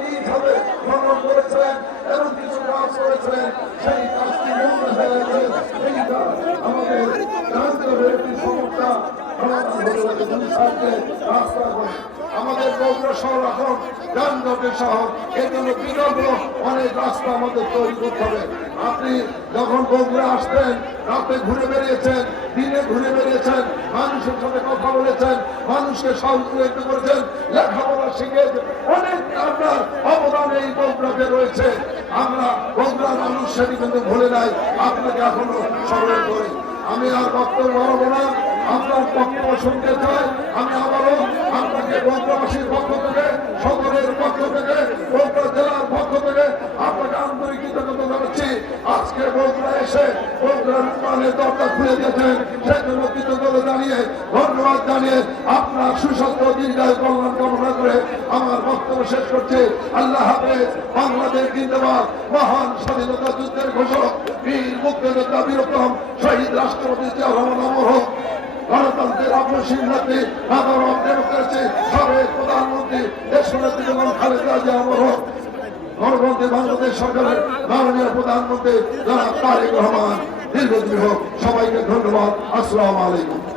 নিজভাবে ভ্রমণ করেছিলেন এবং কিছু কাজ করেছিলেন, সেই কাজটি মূল হয়ে গেছে। এই কাজ আমাদের যানজটের একটি সমস্যা আমাদের বগুড়া শহর এখন যানজটের শহর। এই জন্য বিকল্প অনেক রাস্তা আমাদের তৈরি করতে হবে। আপনি যখন বগুড়া আসতেন, রাতে ঘুরে বেরিয়েছেন, দিনে ঘুরে বেরিয়েছেন, মানুষের সাথে কথা বলেছেন, মানুষকে সহযোগিতা করেছেন, লেখাপড়া শিখেছেন, অনেক আপনার অবদান এই বগুড়াতে রয়েছে। আমরা বগুড়ার মানুষ সেটি কিন্তু ভুলে নাই, আপনাকে এখনো স্মরণ করি। আমি আর বক্তব্য বাড়াবো না, আপনার বক্তব্য শুনতে চাই। আমি আবারও আপনাকে বগুড়াবাসীর পক্ষ থেকে, সকলের পক্ষ থেকে, বগুড়া জেলার পক্ষ থেকে আপনাকে আন্তরিক কৃতজ্ঞতা জানাচ্ছি। আজকে বগুড়া এসে বগুড়ার উন্নয়নের দরজা খুলে দিয়েছেন, সেই জন্য কৃতজ্ঞতা জানিয়ে, ধন্যবাদ জানিয়ে, আপনার সুস্বাস্থ্য দীর্ঘায়ু কল্যাণ কামনা করে আমার বক্তব্য শেষ করছি। আল্লাহ হাফেজ। বাংলাদেশ জিন্দাবাদ। মহান স্বাধীনতা যুদ্ধের ঘোষক বীর মুক্তিযোদ্ধা বীরোত্তম শহীদ রাষ্ট্রপতি জিয়া রহমান অমর হোক। গণতন্ত্রের অপসীম নেত্রী, ডেমোক্রেসি সাবেক প্রধানমন্ত্রী দেশনেত্রী বেগম খালেদা জিয়া অমর হোক। গণতন্ত্রী বাংলাদেশ সরকারের মাননীয় প্রধানমন্ত্রী জনাব তারেক রহমান দীর্ঘজীবী হোক। সবাইকে ধন্যবাদ। আসসালামু আলাইকুম।